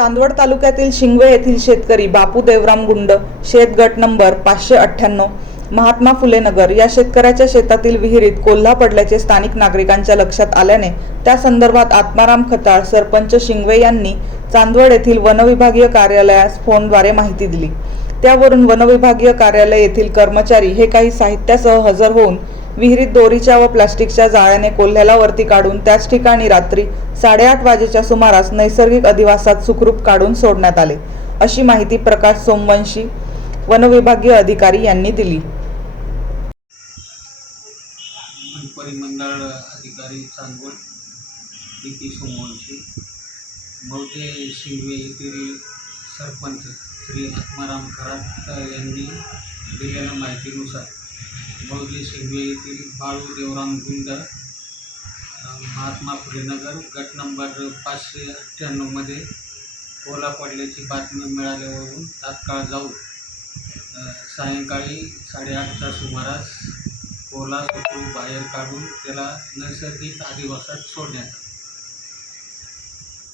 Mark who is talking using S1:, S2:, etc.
S1: चांदवड तालुक्यातील शिंगवे येथील शेतकरी बापू देवराम गुंड शेत गट नंबर पाचशे अठ्ठ्याण्णव महात्मा फुले नगर या शेतकऱ्याच्या शेतातील विहिरीत कोल्हा पडल्याचे स्थानिक नागरिकांच्या लक्षात आल्याने त्या संदर्भात आत्माराम खताळ सरपंच शिंगवे यांनी चांदवड येथील वनविभागीय कार्यालयास फोनद्वारे माहिती दिली. त्यावरून वनविभागीय कार्यालय येथील कर्मचारी हे काही साहित्यासह हजर होऊन विहिरीत दोरीच्या व प्लास्टिकच्या जाळ्याने कोल्ह्याला वरती काढून त्याच ठिकाणी रात्री साडेआठ वाजेच्या सुमारास नैसर्गिक अधिवासात सुखरूप काढून सोडण्यात आले अशी माहिती प्रकाश सोमवंशी वनविभागीय अधिकारी यांनी दिली.
S2: परिमंडळ अधिकारी चांदवड डी पी सोमवंशी मौजे शिंगवे येथील सरपंच श्री आत्माराम खरात यांनी दिलेल्या माहितीनुसार मौजे शिंगवे येथील बाळू देवराम गुंड महात्मा फुले नगर गट नंबर पाचशे अठ्ठ्याण्णवमध्ये ओला पडल्याची बातमी मिळाल्यावरून तात्काळ जाऊ सायंकाळी साडेआठच्या सुमारास कोला सुटू बाहेर काढून त्याला नैसर्गिक आदिवासात सोडण्यात आले.